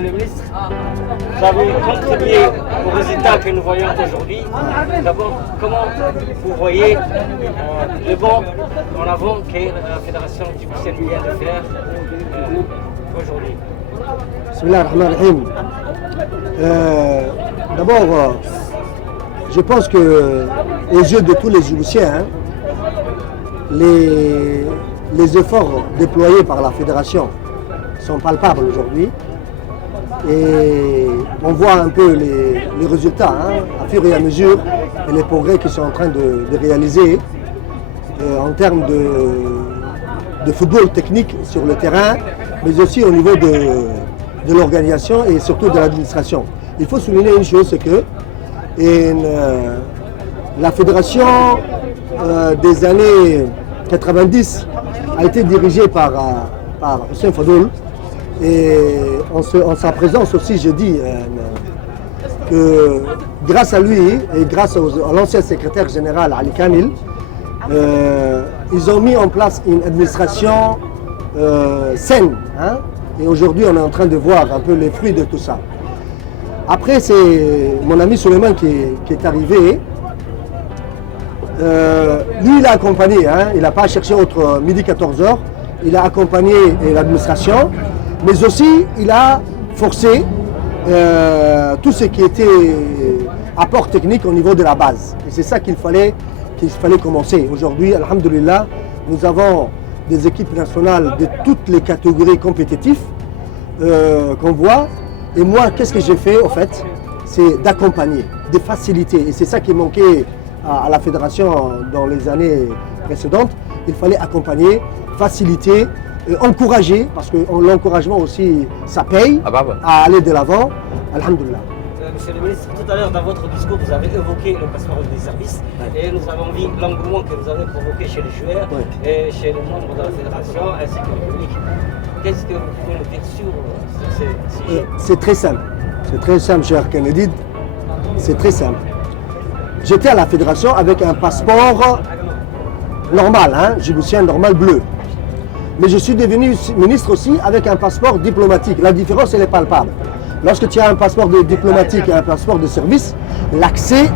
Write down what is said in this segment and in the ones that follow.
Monsieur le ministre, vous avez contribué aux résultats que nous voyons aujourd'hui. D'abord, comment vous voyez le bond en avant que la Fédération djiboutienne vient de faire aujourd'hui? Bismillah ar-Rahman ar-Rahim. D'abord, je pense que aux yeux de tous les Djiboutiens, les efforts déployés par la fédération sont palpables aujourd'hui. Et on voit un peu les résultats à fur et à mesure et les progrès qu'ils sont en train de réaliser en termes de football technique sur le terrain, mais aussi au niveau de l'organisation et surtout de l'administration. Il faut souligner une chose, c'est que la fédération des années 90 a été dirigée par Hussein Fadoul. Et en sa présence aussi, je dis que grâce à lui et grâce à l'ancien secrétaire général Ali Kamil, ils ont mis en place une administration saine. Et aujourd'hui, on est en train de voir un peu les fruits de tout ça. Après, c'est mon ami Suleiman qui est arrivé. Lui, il a accompagné, il n'a pas cherché autre midi 14h. Il a accompagné l'administration. Mais aussi, il a forcé tout ce qui était apport technique au niveau de la base. Et c'est ça qu'il fallait commencer. Aujourd'hui, alhamdoulilah, nous avons des équipes nationales de toutes les catégories compétitives qu'on voit. Et moi, qu'est-ce que j'ai fait, au fait? C'est d'accompagner, de faciliter. Et c'est ça qui manquait à la fédération dans les années précédentes. Il fallait accompagner, faciliter, encourager, parce que l'encouragement aussi, ça paye à aller de l'avant. Alhamdoulilah. Monsieur le ministre, tout à l'heure dans votre discours, vous avez évoqué le passeport des services et nous avons vu l'engouement que vous avez provoqué chez les joueurs et chez les membres de la fédération ainsi que le public. Qu'est-ce que vous pouvez nous dire sur ces sujets? C'est très simple. C'est très simple, cher Kennedy. C'est très simple. J'étais à la fédération avec un passeport normal, djiboutien normal bleu. Mais je suis devenu ministre aussi avec un passeport diplomatique. La différence, elle est palpable. Lorsque tu as un passeport diplomatique et un passeport de service, l'accès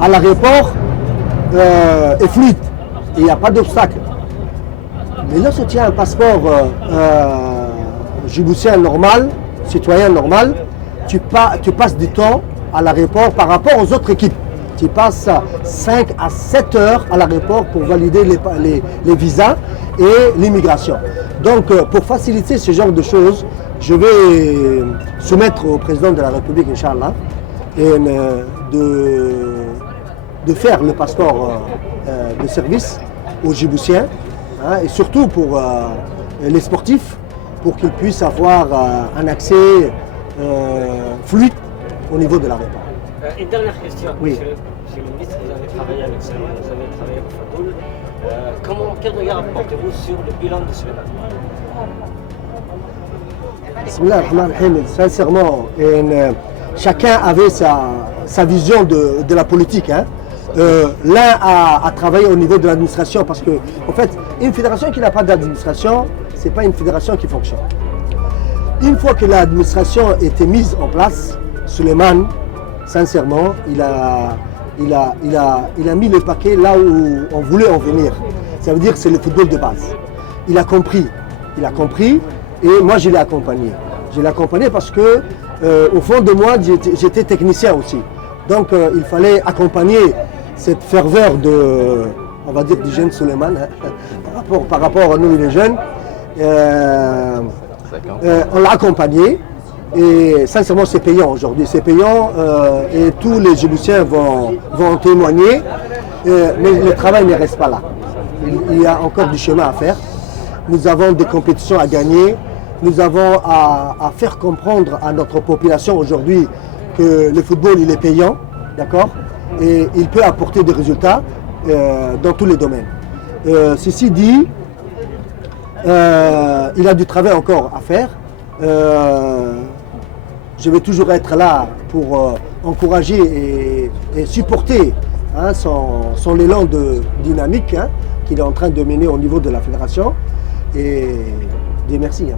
à l'aéroport est fluide. Il n'y a pas d'obstacle. Mais lorsque tu as un passeport djiboutien normal, citoyen normal, tu passes du temps à l'aéroport par rapport aux autres équipes. Tu passes 5 à 7 heures à l'aéroport pour valider les visas et l'immigration. Donc, pour faciliter ce genre de choses, je vais soumettre au président de la République, Inch'Allah, de faire le passeport de service aux Djiboutiens, et surtout pour les sportifs, pour qu'ils puissent avoir un accès fluide au niveau de l'aéroport. Une dernière question, oui. Monsieur le ministre, vous avez travaillé avec Suleiman, vous avez travaillé avec Fadoul. Quel regard portez-vous sur le bilan de Suleiman? Bismillah ar-Rahman ar-Rahim. Sincèrement, chacun avait sa vision de la politique. L'un a travaillé au niveau de l'administration parce que, en fait, une fédération qui n'a pas d'administration, ce n'est pas une fédération qui fonctionne. Une fois que l'administration était mise en place, Suleiman, sincèrement, il a mis le paquet là où on voulait en venir. Ça veut dire que c'est le football de base. Il a compris et moi je l'ai accompagné. Je l'ai accompagné parce que au fond de moi, j'étais technicien aussi. Donc il fallait accompagner cette ferveur on va dire, du jeune Suleiman par rapport à nous les jeunes. On l'a accompagné. Et sincèrement, c'est payant aujourd'hui, c'est payant et tous les Djiboutiens vont en témoigner, mais le travail ne reste pas là. Il y a encore du chemin à faire. Nous avons des compétitions à gagner, nous avons à faire comprendre à notre population aujourd'hui que le football, il est payant, d'accord, et il peut apporter des résultats dans tous les domaines. Ceci dit, il a du travail encore à faire. Je vais toujours être là pour encourager et supporter son élan de dynamique qu'il est en train de mener au niveau de la fédération. Et Dieu merci.